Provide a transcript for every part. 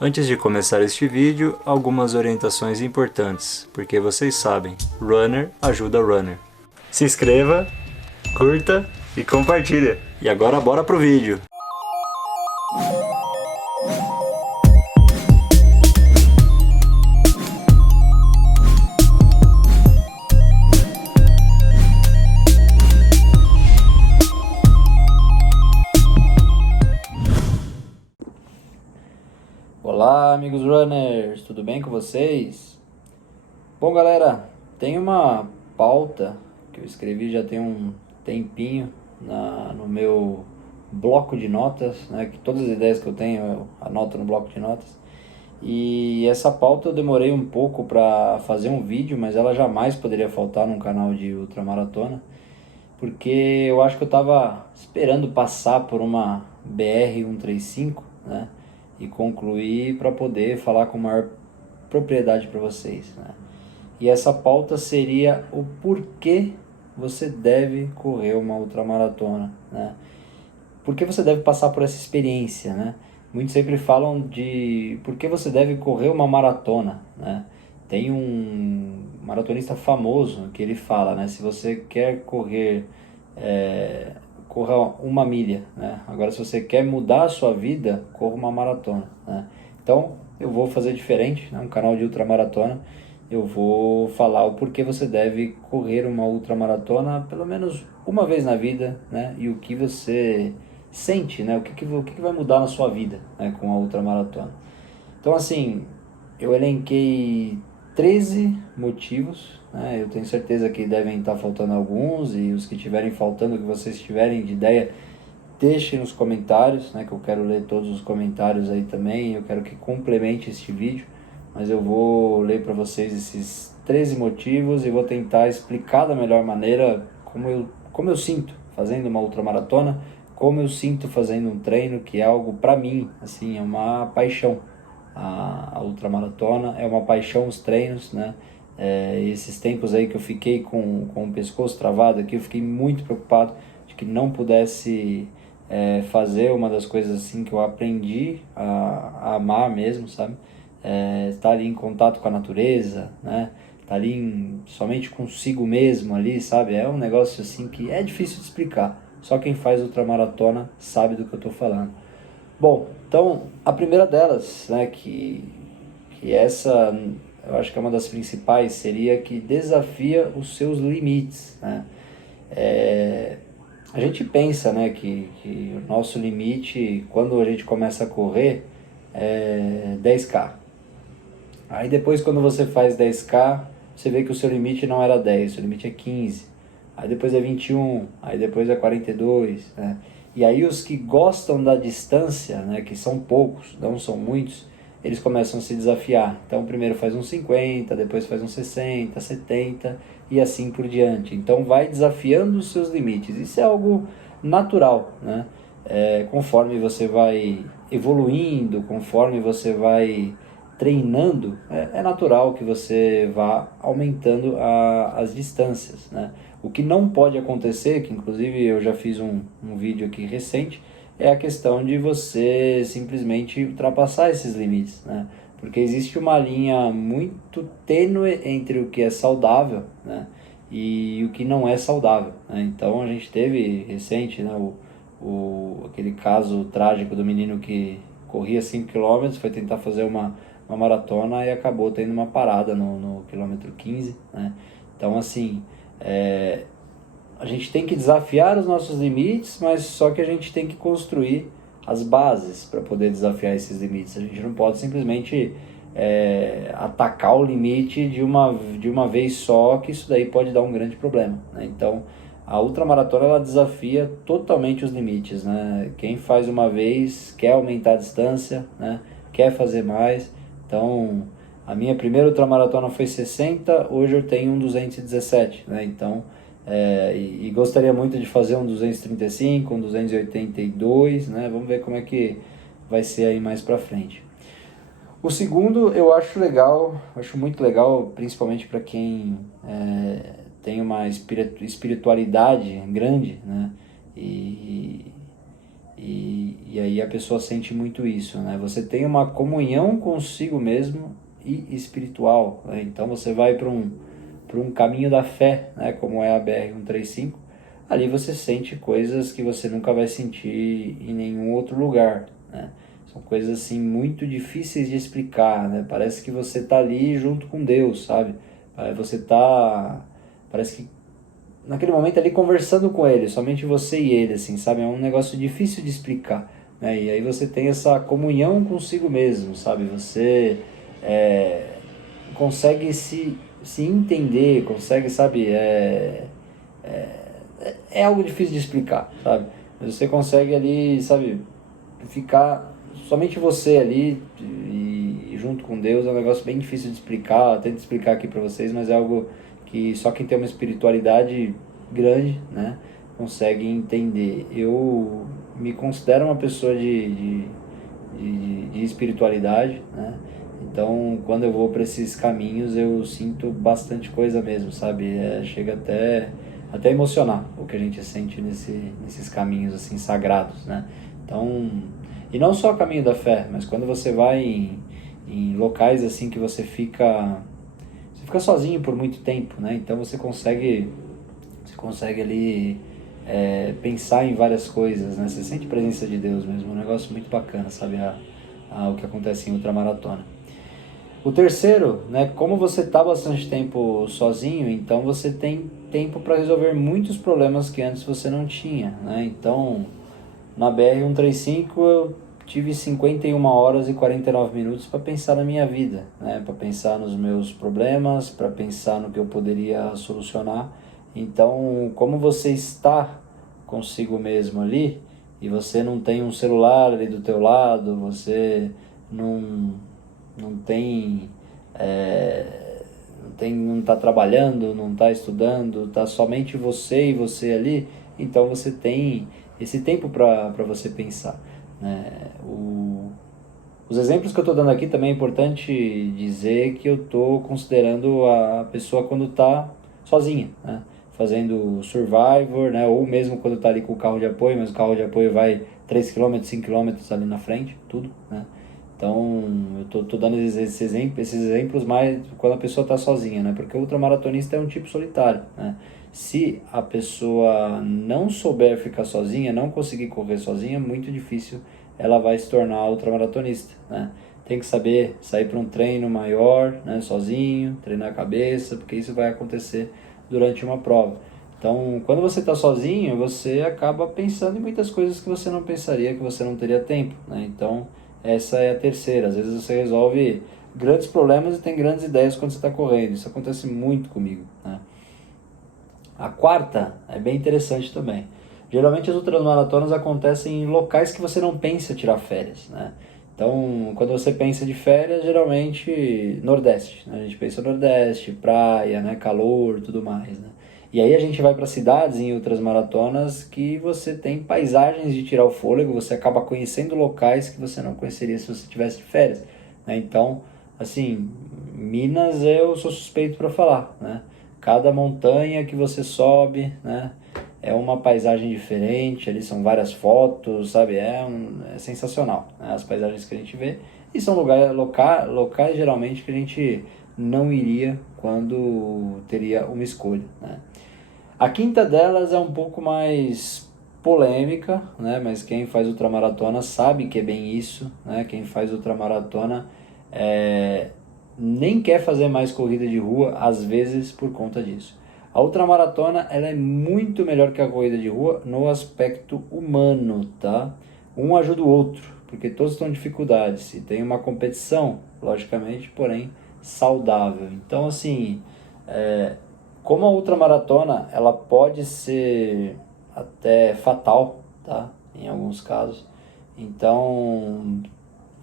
Antes de começar este vídeo, algumas orientações importantes, porque vocês sabem, runner ajuda runner. Se inscreva, curta e compartilha. E agora bora pro vídeo! Olá, amigos runners, tudo bem com vocês? Bom, galera, tem uma pauta que eu escrevi já tem um tempinho no meu bloco de notas, né? Que todas as ideias que eu tenho eu anoto no bloco de notas. E essa pauta eu demorei um pouco para fazer um vídeo, mas ela jamais poderia faltar num canal de ultramaratona, porque eu acho que eu estava esperando passar por uma BR-135, né? E concluir para poder falar com maior propriedade para vocês, né? E essa pauta seria o porquê você deve correr uma ultramaratona, né? Por que você deve passar por essa experiência, né? Muitos sempre falam de por que você deve correr uma maratona, né? Tem um maratonista famoso que ele fala, né? Se você quer correr, corra uma milha, né? Agora, se você quer mudar a sua vida, corra uma maratona, né? Então, eu vou fazer diferente, né? Um canal de ultramaratona. Eu vou falar o porquê você deve correr uma ultramaratona pelo menos uma vez na vida, né? E o que você sente, né? O que vai mudar na sua vida, né? Com a ultramaratona. Então, assim, eu elenquei 13 motivos, né? Eu tenho certeza que devem estar faltando alguns, e os que estiverem faltando, que vocês tiverem de ideia, deixem nos comentários, né? Que eu quero ler todos os comentários aí também, eu quero que complemente este vídeo, mas eu vou ler para vocês esses 13 motivos e vou tentar explicar da melhor maneira como eu sinto fazendo uma ultramaratona, como eu sinto fazendo um treino, que é algo para mim, assim, é uma paixão. A ultramaratona é uma paixão, os treinos, né? Esses tempos aí que eu fiquei com o pescoço travado aqui, eu fiquei muito preocupado de que não pudesse fazer uma das coisas assim que eu aprendi a amar mesmo, sabe? Estar ali em contato com a natureza, né? Estar ali somente consigo mesmo ali, sabe? É um negócio assim que é difícil de explicar. Só quem faz ultramaratona sabe do que eu estou falando. Bom, então a primeira delas, né, que essa eu acho que é uma das principais, seria que desafia os seus limites, né? A gente pensa, né, que o nosso limite, quando a gente começa a correr, é 10K. Aí depois, quando você faz 10K, você vê que o seu limite não era 10, o seu limite é 15. Aí depois é 21, aí depois é 42, né? E aí os que gostam da distância, né, que são poucos, não são muitos, eles começam a se desafiar. Então primeiro faz uns 50, depois faz uns 60, 70 e assim por diante. Então vai desafiando os seus limites. Isso é algo natural, né? Conforme você vai evoluindo, conforme você vai treinando, é natural que você vá aumentando as distâncias, né? O que não pode acontecer, que inclusive eu já fiz um vídeo aqui recente, é a questão de você simplesmente ultrapassar esses limites, né? Porque existe uma linha muito tênue entre o que é saudável, né, e o que não é saudável, né? Então a gente teve recente, né, aquele caso trágico do menino que corria 5 km, foi tentar fazer uma maratona e acabou tendo uma parada no quilômetro 15, né? Então, assim, a gente tem que desafiar os nossos limites, mas só que a gente tem que construir as bases para poder desafiar esses limites. A gente não pode simplesmente atacar o limite de uma vez só, que isso daí pode dar um grande problema, né? Então, a ultramaratona, ela desafia totalmente os limites, né? Quem faz uma vez quer aumentar a distância, né? Quer fazer mais. Então, a minha primeira ultramaratona foi 60, hoje eu tenho um 217, né? Então, e gostaria muito de fazer um 235, um 282, né? Vamos ver como é que vai ser aí mais pra frente. O segundo eu acho legal, acho muito legal, principalmente para quem tem uma espiritualidade grande, né? E E aí a pessoa sente muito isso, né? Você tem uma comunhão consigo mesmo e espiritual, né? Então você vai para um caminho da fé, né? Como é a BR-135. Ali você sente coisas que você nunca vai sentir em nenhum outro lugar, né? São coisas assim muito difíceis de explicar, né? Parece que você está ali junto com Deus, sabe? Parece que naquele momento ali conversando com ele, somente você e ele, assim, sabe? É um negócio difícil de explicar, né? E aí você tem essa comunhão consigo mesmo, sabe? Você consegue se entender, consegue, sabe? É algo difícil de explicar, sabe? Mas você consegue ali, sabe? Ficar somente você ali e junto com Deus é um negócio bem difícil de explicar. Eu tento explicar aqui para vocês, mas é algo que só quem tem uma espiritualidade grande, né, consegue entender. Eu me considero uma pessoa de espiritualidade, né? Então, quando eu vou para esses caminhos, eu sinto bastante coisa mesmo, sabe? Chega até emocionar o que a gente sente nesses caminhos assim sagrados, né? Então, e não só o caminho da fé, mas quando você vai em locais assim que você fica sozinho por muito tempo, né? Então você consegue ali pensar em várias coisas, né? Você sente a presença de Deus mesmo, um negócio muito bacana, sabe? O que acontece em ultramaratona. O terceiro, né? Como você está bastante tempo sozinho, então você tem tempo para resolver muitos problemas que antes você não tinha, né? Então, na BR-135 eu tive 51 horas e 49 minutos para pensar na minha vida, né? Para pensar nos meus problemas, para pensar no que eu poderia solucionar. Então, como você está consigo mesmo ali, e você não tem um celular ali do teu lado, você não tem, não está trabalhando, não está estudando, está somente você e você ali, então você tem esse tempo para você pensar, né? Os exemplos que eu estou dando aqui também é importante dizer que eu estou considerando a pessoa quando está sozinha, né? Fazendo Survivor, né? Ou mesmo quando está ali com o carro de apoio, mas o carro de apoio vai 3 km, 5 km ali na frente, tudo, né? Então, eu tô dando esses exemplos mais quando a pessoa está sozinha, né? Porque o ultramaratonista é um tipo solitário, né? Se a pessoa não souber ficar sozinha, não conseguir correr sozinha, é muito difícil ela vai se tornar ultramaratonista, né? Tem que saber sair para um treino maior, né? Sozinho, treinar a cabeça, porque isso vai acontecer durante uma prova. Então, quando você está sozinho, você acaba pensando em muitas coisas que você não pensaria, que você não teria tempo, né? Então, essa é a terceira. Às vezes você resolve grandes problemas e tem grandes ideias quando você está correndo. Isso acontece muito comigo, né? A quarta é bem interessante também. Geralmente as ultramaratonas acontecem em locais que você não pensa tirar férias, né? Então, quando você pensa de férias, geralmente Nordeste, né? A gente pensa Nordeste, praia, né? Calor, tudo mais, né? E aí a gente vai para cidades em outras maratonas que você tem paisagens de tirar o fôlego, você acaba conhecendo locais que você não conheceria se você tivesse de férias, né? Então, assim, Minas eu sou suspeito para falar, né? Cada montanha que você sobe, né, é uma paisagem diferente, ali são várias fotos, sabe? É sensacional, né, as paisagens que a gente vê. E são locais geralmente que a gente não iria quando teria uma escolha, né? A quinta delas é um pouco mais polêmica, né? Mas quem faz ultramaratona sabe que é bem isso, né? Quem faz ultramaratona nem quer fazer mais corrida de rua, às vezes por conta disso. A ultramaratona ela é muito melhor que a corrida de rua no aspecto humano, tá? Um ajuda o outro, porque todos estão em dificuldades e tem uma competição, logicamente, porém saudável. Então, assim, como a ultramaratona ela pode ser até fatal, tá? Em alguns casos. Então,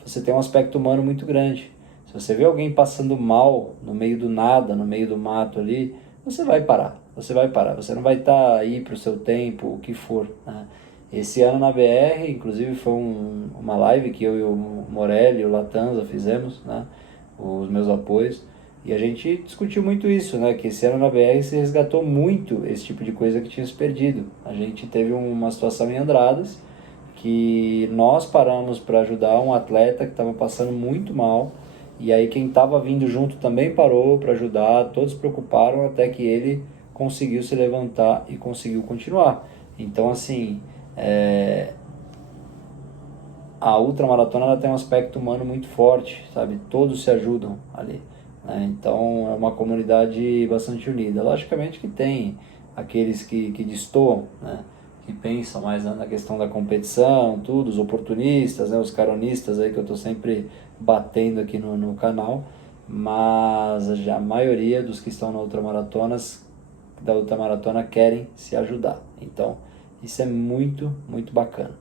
você tem um aspecto humano muito grande. Se você vê alguém passando mal no meio do nada, no meio do mato ali, você vai parar. Você não vai estar aí para o seu tempo, o que for, né? Esse ano na BR, inclusive, foi uma live que eu e o Morelli e o Latanza fizemos, né? Os meus apoios. E a gente discutiu muito isso, né? Que esse ano na BR se resgatou muito esse tipo de coisa que tinha se perdido. A gente teve uma situação em Andradas que nós paramos para ajudar um atleta que estava passando muito mal, e aí quem estava vindo junto também parou para ajudar, todos se preocuparam até que ele conseguiu se levantar e conseguiu continuar. Então, assim, a ultramaratona ela tem um aspecto humano muito forte, sabe? Todos se ajudam ali, né? Então é uma comunidade bastante unida. Logicamente que tem aqueles que destoam, né? Que pensam mais na questão da competição, tudo, os oportunistas, né? Os caronistas aí que eu estou sempre batendo aqui no canal, mas a maioria dos que estão da ultramaratona querem se ajudar. Então isso é muito, muito bacana.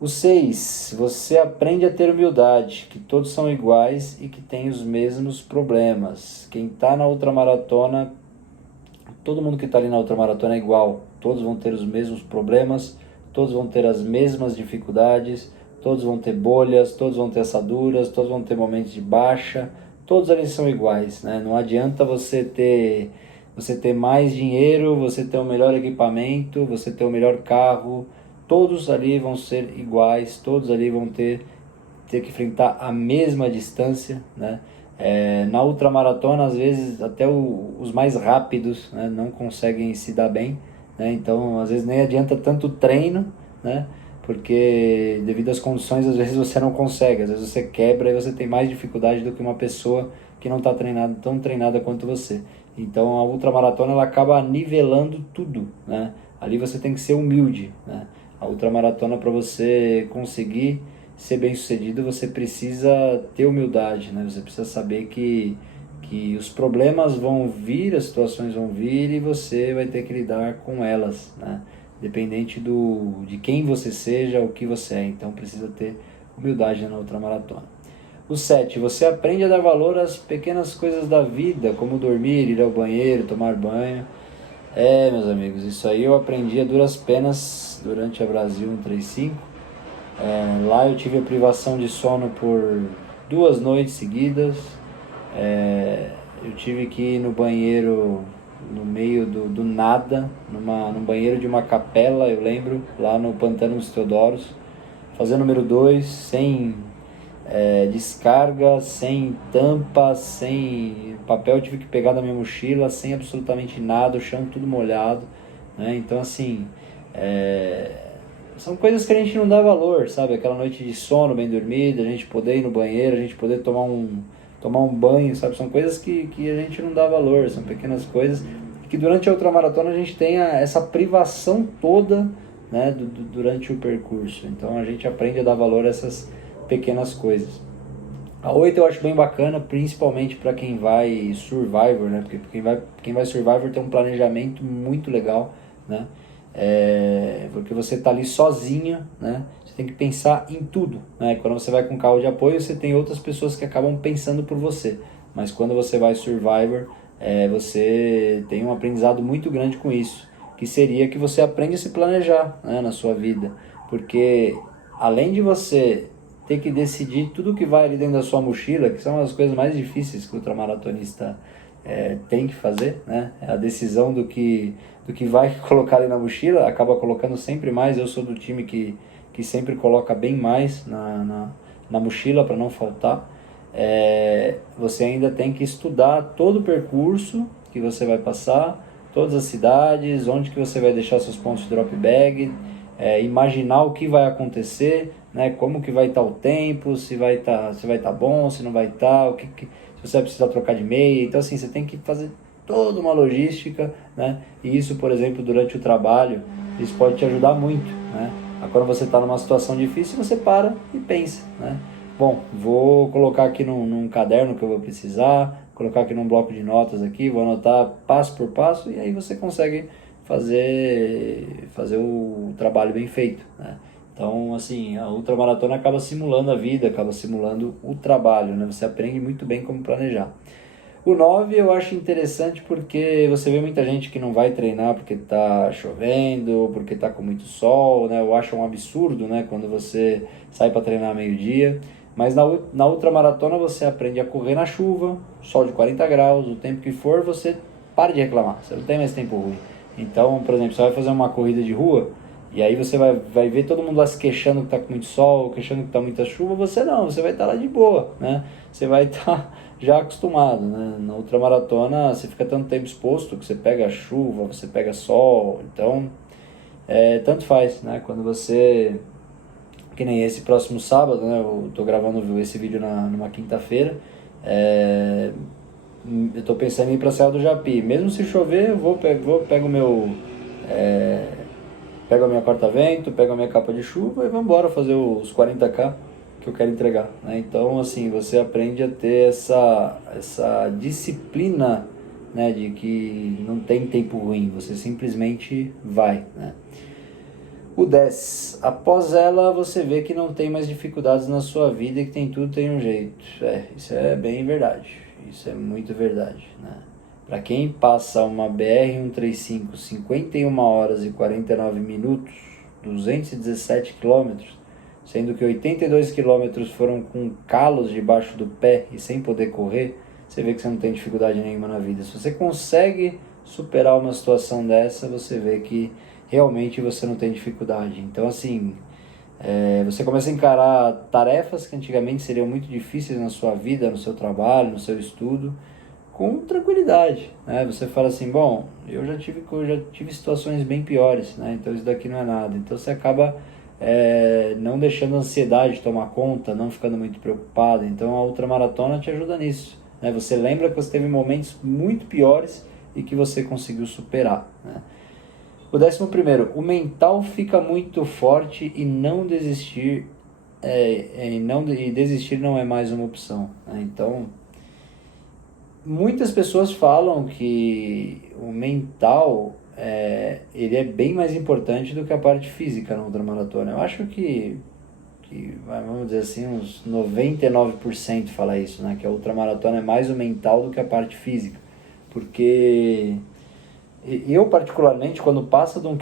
O 6, você aprende a ter humildade, que todos são iguais e que têm os mesmos problemas. Quem está na ultramaratona, todo mundo que está ali na ultramaratona é igual. Todos vão ter os mesmos problemas, todos vão ter as mesmas dificuldades, todos vão ter bolhas, todos vão ter assaduras, todos vão ter momentos de baixa, todos ali são iguais, né? Não adianta você ter mais dinheiro, você ter o melhor equipamento, você ter o melhor carro. Todos ali vão ser iguais, todos ali vão ter que enfrentar a mesma distância, né? Na ultramaratona, às vezes, até os mais rápidos, né, não conseguem se dar bem, né? Então, às vezes, nem adianta tanto treino, né? Porque, devido às condições, às vezes você não consegue, às vezes você quebra e você tem mais dificuldade do que uma pessoa que não está tão treinada quanto você. Então, a ultramaratona ela acaba nivelando tudo, né? Ali você tem que ser humilde, né? A ultramaratona, para você conseguir ser bem sucedido, você precisa ter humildade, né? Você precisa saber que os problemas vão vir, as situações vão vir e você vai ter que lidar com elas, né? Dependente de quem você seja, o que você é. Então precisa ter humildade na ultramaratona. O 7, você aprende a dar valor às pequenas coisas da vida, como dormir, ir ao banheiro, tomar banho. Meus amigos, isso aí eu aprendi a duras penas durante a Brasil 135. Lá eu tive a privação de sono por 2 noites seguidas. Eu tive que ir no banheiro no meio do nada, num banheiro de uma capela, eu lembro, lá no Pantano dos Teodoros, fazer número 2, sem descarga, sem tampa, sem papel, eu tive que pegar da minha mochila, sem absolutamente nada, o chão tudo molhado, né? Então, assim, são coisas que a gente não dá valor, sabe? Aquela noite de sono bem dormida, a gente poder ir no banheiro, a gente poder tomar um banho, sabe? São coisas que a gente não dá valor, são pequenas coisas que durante a ultramaratona a gente tem essa privação toda, né, durante o percurso. Então a gente aprende a dar valor a essas pequenas coisas. A 8 eu acho bem bacana, principalmente para quem vai Survivor, né? Porque quem vai Survivor tem um planejamento muito legal, né? Porque você está ali sozinho, né? Você tem que pensar em tudo, né? Quando você vai com carro de apoio, você tem outras pessoas que acabam pensando por você. Mas quando você vai Survivor, você tem um aprendizado muito grande com isso, que seria que você aprende a se planejar, né, na sua vida. Porque além de você ter que decidir tudo que vai ali dentro da sua mochila, que são as coisas mais difíceis que o ultramaratonista tem que fazer, né? A decisão do que vai colocar ali na mochila, acaba colocando sempre mais. Eu sou do time que sempre coloca bem mais na mochila para não faltar. Você ainda tem que estudar todo o percurso que você vai passar, todas as cidades, onde que você vai deixar seus pontos de drop bag, imaginar o que vai acontecer, né? Como que vai estar o tempo, se vai estar bom, se não vai estar, se você vai precisar trocar de meia. Então, assim, você tem que fazer toda uma logística, né? E isso, por exemplo, durante o trabalho, isso pode te ajudar muito, né? Quando você está numa situação difícil, você para e pensa, né? Bom, vou colocar aqui num caderno que eu vou precisar, colocar aqui num bloco de notas aqui, vou anotar passo por passo, e aí você consegue fazer o trabalho bem feito, né? Então, assim, a ultramaratona acaba simulando a vida, acaba simulando o trabalho, né? Você aprende muito bem como planejar. O 9 eu acho interessante porque você vê muita gente que não vai treinar porque está chovendo, porque está com muito sol, né? Eu acho um absurdo, né, quando você sai para treinar meio-dia. Mas na ultramaratona você aprende a correr na chuva, sol de 40 graus, o tempo que for, você para de reclamar, você não tem mais tempo ruim. Então, por exemplo, você vai fazer uma corrida de rua, E aí você vai ver todo mundo lá se queixando que está com muito sol, queixando que está muita chuva, você não, você vai estar lá de boa, né? Você vai estar já acostumado, né? Na ultramaratona você fica tanto tempo exposto que você pega chuva, você pega sol, então tanto faz, né? Quando você, que nem esse próximo sábado, né? Eu tô gravando esse vídeo numa quinta-feira, eu tô pensando em ir pra Serra do Japi. Mesmo se chover, pego pego a minha corta-vento, pego a minha capa de chuva e vamos embora fazer os 40K que eu quero entregar, né? Então, assim, você aprende a ter essa disciplina, né, de que não tem tempo ruim, você simplesmente vai, né? O 10. Após ela, você vê que não tem mais dificuldades na sua vida e que tudo tem um jeito. Isso é bem verdade. Isso é muito verdade, né? Para quem passa uma BR-135, 51 horas e 49 minutos, 217 quilômetros, sendo que 82 quilômetros foram com calos debaixo do pé e sem poder correr, você vê que você não tem dificuldade nenhuma na vida. Se você consegue superar uma situação dessa, você vê que realmente você não tem dificuldade. Então, assim, você começa a encarar tarefas que antigamente seriam muito difíceis na sua vida, no seu trabalho, no seu estudo, com tranquilidade, né? Você fala assim, bom, eu já tive situações bem piores, né? Então isso daqui não é nada. Então você acaba não deixando a ansiedade tomar conta, não ficando muito preocupado. Então a ultramaratona te ajuda nisso, né? Você lembra que você teve momentos muito piores e que você conseguiu superar, né? O 11º, o mental fica muito forte e não desistir, e desistir não é mais uma opção, né? Então, muitas pessoas falam que o mental ele é bem mais importante do que a parte física na ultramaratona. Eu acho que vamos dizer assim, uns 99% fala isso, né? Que a ultramaratona é mais o mental do que a parte física. Porque eu, particularmente, quando passa de 1,50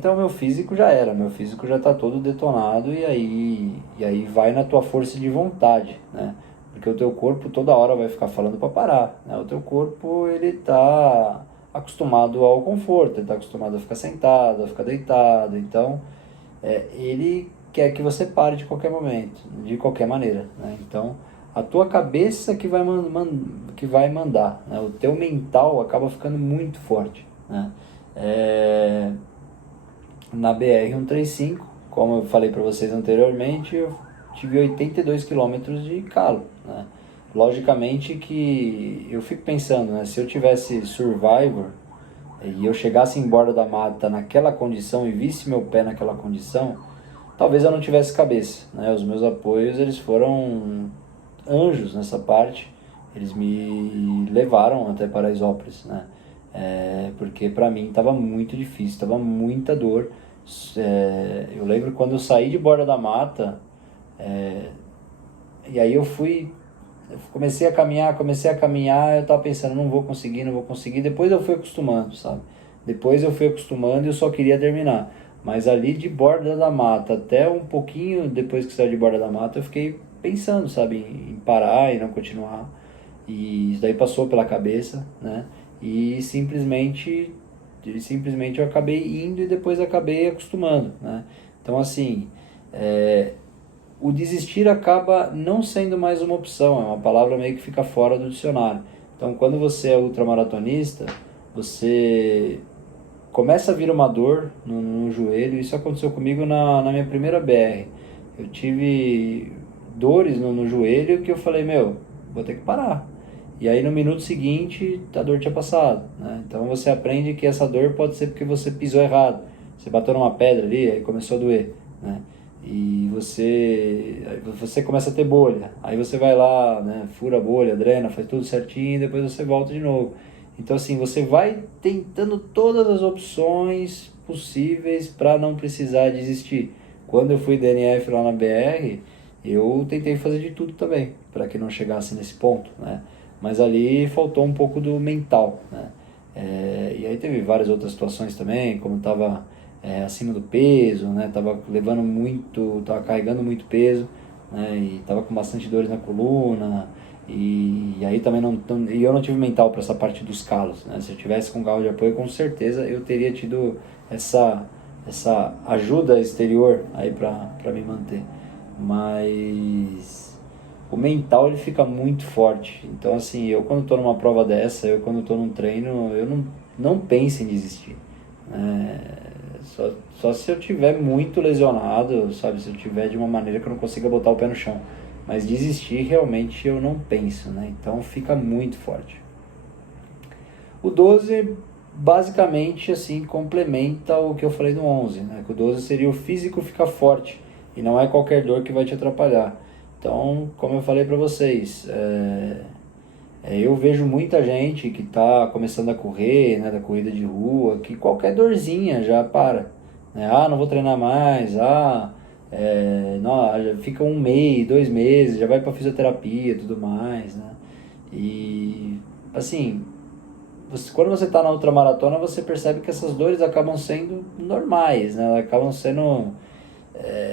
km, o meu físico já era. Meu físico já está todo detonado e aí vai na tua força de vontade, né? Porque o teu corpo toda hora vai ficar falando para parar, né? O teu corpo, ele está acostumado ao conforto, ele está acostumado a ficar sentado, a ficar deitado. Então, ele quer que você pare de qualquer momento, de qualquer maneira, né? Então, a tua cabeça que vai mandar, né? O teu mental acaba ficando muito forte, né? Na BR-135, como eu falei para vocês anteriormente, eu tive 82 quilômetros de calo, né? Logicamente que eu fico pensando, né? Se eu tivesse Survivor e eu chegasse em Borda da Mata naquela condição e visse meu pé naquela condição, talvez eu não tivesse cabeça, né? Os meus apoios, eles foram anjos nessa parte. Eles me levaram até Paraisópolis, né? Porque para mim estava muito difícil, estava muita dor. Eu lembro quando eu saí de Borda da Mata, e aí eu comecei a caminhar, eu tava pensando, não vou conseguir. Depois eu fui acostumando, sabe? Depois eu fui acostumando e eu só queria terminar. Mas ali de Borda da Mata até um pouquinho depois que saí de Borda da Mata, eu fiquei pensando, sabe, em parar e não continuar. E isso daí passou pela cabeça, né? E simplesmente eu acabei indo e depois acabei acostumando, né? Então, assim, o desistir acaba não sendo mais uma opção, é uma palavra meio que fica fora do dicionário. Então, quando você é ultramaratonista, você começa a vir uma dor no joelho. Isso aconteceu comigo na minha primeira BR. Eu tive dores no joelho que eu falei, vou ter que parar. E aí no minuto seguinte a dor tinha passado, né? Então você aprende que essa dor pode ser porque você pisou errado. Você bateu numa pedra ali, aí começou a doer, né? E você começa a ter bolha. Aí você vai lá, né, fura a bolha, drena, faz tudo certinho e depois você volta de novo. Então assim, você vai tentando todas as opções possíveis para não precisar desistir. Quando eu fui DNF lá na BR, eu tentei fazer de tudo também, para que não chegasse nesse ponto, né? Mas ali faltou um pouco do mental, né? E aí teve várias outras situações também, como estava acima do peso, né? Tava carregando muito peso, né? E tava com bastante dores na coluna. E aí também eu não tive mental para essa parte dos calos, né? Se eu tivesse com carro de apoio, com certeza eu teria tido essa ajuda exterior aí para me manter. Mas o mental ele fica muito forte. Então assim, eu quando estou numa prova dessa, eu quando estou num treino, eu não penso em desistir. Só se eu tiver muito lesionado, sabe? Se eu tiver de uma maneira que eu não consiga botar o pé no chão. Mas desistir realmente eu não penso, né? Então fica muito forte. O 12 basicamente assim complementa o que eu falei do 11, né? Que o 12 seria o físico ficar forte e não é qualquer dor que vai te atrapalhar. Então, como eu falei para vocês, eu vejo muita gente que está começando a correr, né, da corrida de rua, que qualquer dorzinha já para, né? Ah, não vou treinar mais, não, já fica 1 mês, 2 meses, já vai para fisioterapia e tudo mais, né? E assim, quando você está na ultramaratona, você percebe que essas dores acabam sendo normais, né? Elas acabam sendo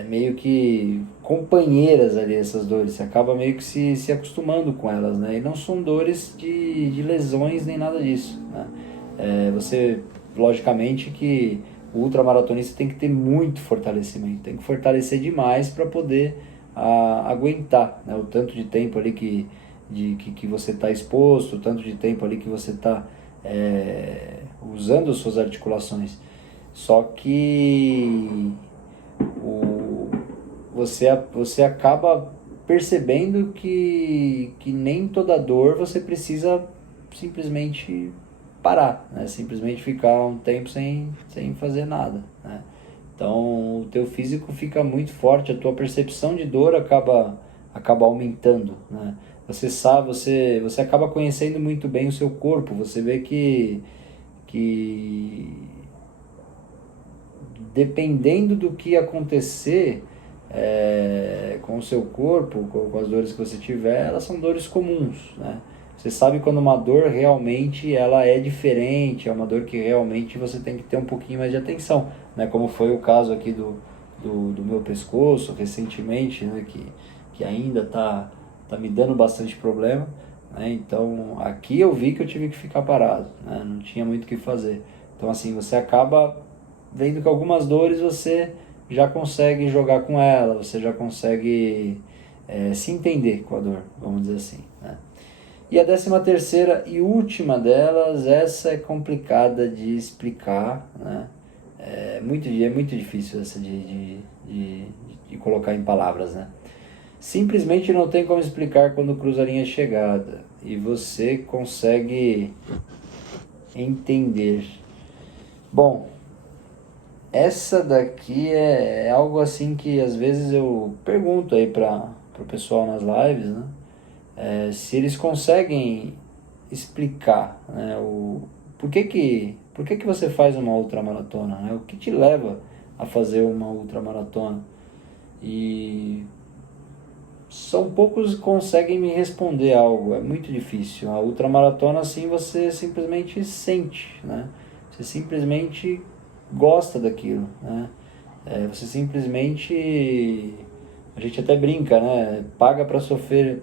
meio que companheiras ali, essas dores. Você acaba meio que se acostumando com elas, né? E não são dores de lesões nem nada disso, né? Você, logicamente que o ultramaratonista tem que ter muito fortalecimento, tem que fortalecer demais para poder aguentar, né? O tanto de tempo ali que você está exposto, o tanto de tempo ali que você está usando suas articulações. Só que você acaba percebendo que nem toda dor você precisa simplesmente parar, né? Simplesmente ficar um tempo sem fazer nada, né? Então o teu físico fica muito forte, a tua percepção de dor acaba aumentando, né? Você acaba conhecendo muito bem o seu corpo, você vê que dependendo do que acontecer com o seu corpo, com as dores que você tiver, elas são dores comuns, né? Você sabe quando uma dor realmente ela é diferente, é uma dor que realmente você tem que ter um pouquinho mais de atenção, né? Como foi o caso aqui do meu pescoço recentemente, né? Que ainda tá me dando bastante problema, né? Então aqui eu vi que eu tive que ficar parado, né? Não tinha muito o que fazer. Então assim, você acaba vendo que algumas dores você já consegue jogar com ela, você já consegue se entender com a dor, vamos dizer assim, né? E a 13ª e última delas, essa é complicada de explicar, né? É muito difícil essa de colocar em palavras, né? Simplesmente não tem como explicar quando cruza a linha de chegada e você consegue entender. Bom, essa daqui é algo assim que às vezes eu pergunto aí para o pessoal nas lives, né? Se eles conseguem explicar, né, por que você faz uma ultramaratona, né? O que te leva a fazer uma ultramaratona? E são poucos que conseguem me responder algo, é muito difícil. A ultramaratona assim você simplesmente sente, né? Você simplesmente gosta daquilo, né? Você simplesmente, a gente até brinca, né? Paga para sofrer,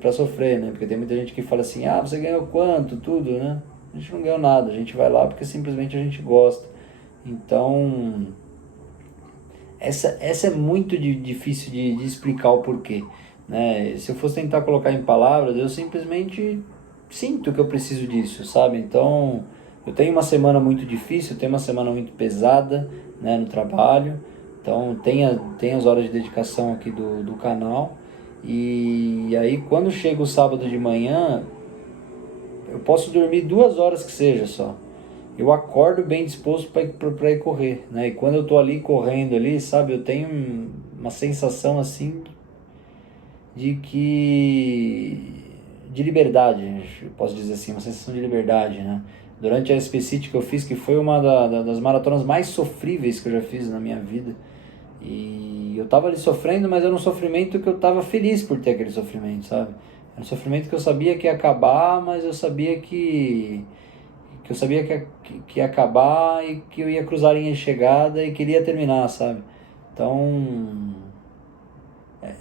né? Porque tem muita gente que fala assim, você ganhou quanto, tudo, né? A gente não ganhou nada, a gente vai lá porque simplesmente a gente gosta. Então, essa é muito difícil de explicar o porquê, né? Se eu fosse tentar colocar em palavras, eu simplesmente sinto que eu preciso disso, sabe? Então, eu tenho uma semana muito difícil, eu tenho uma semana muito pesada, né, no trabalho. Então, tem as horas de dedicação aqui do canal. E aí, quando chega o sábado de manhã, eu posso dormir 2 horas que seja só. Eu acordo bem disposto para ir correr, né? E quando eu tô ali correndo ali, sabe, eu tenho uma sensação assim de liberdade, eu posso dizer assim, uma sensação de liberdade, né? Durante a SP City que eu fiz, que foi uma das maratonas mais sofríveis que eu já fiz na minha vida, e eu tava ali sofrendo, mas era um sofrimento que eu tava feliz por ter aquele sofrimento, sabe? Era um sofrimento que eu sabia que ia acabar, mas eu sabia que ia acabar e que eu ia cruzar a linha de chegada e queria terminar, sabe? Então,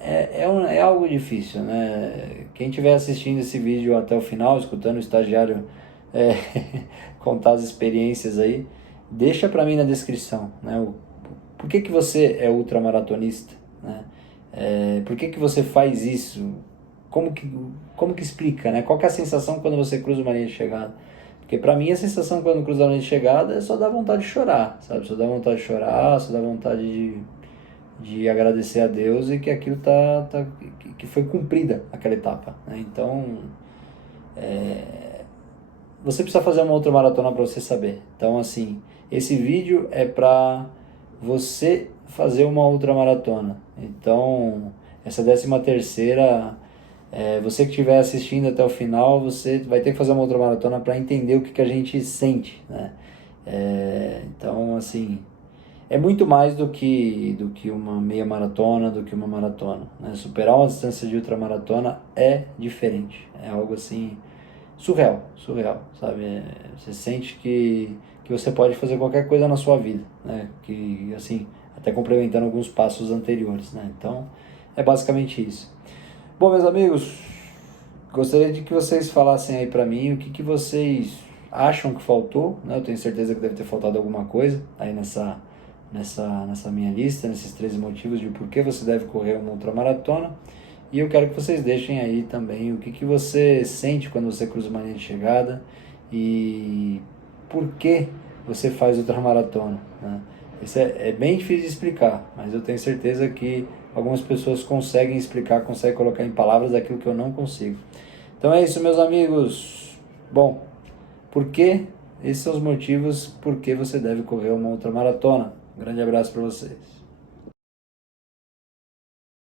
é algo difícil, né? Quem estiver assistindo esse vídeo até o final, escutando o estagiário contar as experiências aí, deixa pra mim na descrição, né? Por que você é ultramaratonista, né? Por que você faz isso? Como que explica, né? Qual que é a sensação quando você cruza uma linha de chegada? Porque pra mim a sensação quando cruza uma linha de chegada é só dar vontade de chorar, sabe? Só dá vontade de chorar, só dá vontade de agradecer a Deus e que aquilo que foi cumprida aquela etapa, né? Então, você precisa fazer uma outra maratona para você saber. Então, assim, esse vídeo é para você fazer uma outra maratona. Então, essa 13ª, você que estiver assistindo até o final, você vai ter que fazer uma outra maratona para entender o que a gente sente, né? Então, assim, é muito mais do que uma meia maratona, do que uma maratona, né? Superar uma distância de ultramaratona é diferente, é algo assim surreal, sabe? Você sente que você pode fazer qualquer coisa na sua vida, né? Que, assim, até complementando alguns passos anteriores, né? Então, é basicamente isso. Bom, meus amigos, gostaria de que vocês falassem aí pra mim o que vocês acham que faltou, né? Eu tenho certeza que deve ter faltado alguma coisa aí nessa minha lista, nesses 13 motivos de por que você deve correr uma ultramaratona. E eu quero que vocês deixem aí também o que você sente quando você cruza uma linha de chegada e por que você faz ultramaratona, né? Isso é bem difícil de explicar, mas eu tenho certeza que algumas pessoas conseguem explicar, conseguem colocar em palavras aquilo que eu não consigo. Então é isso, meus amigos. Bom, por que? Esses são os motivos por que você deve correr uma ultramaratona. Um grande abraço para vocês.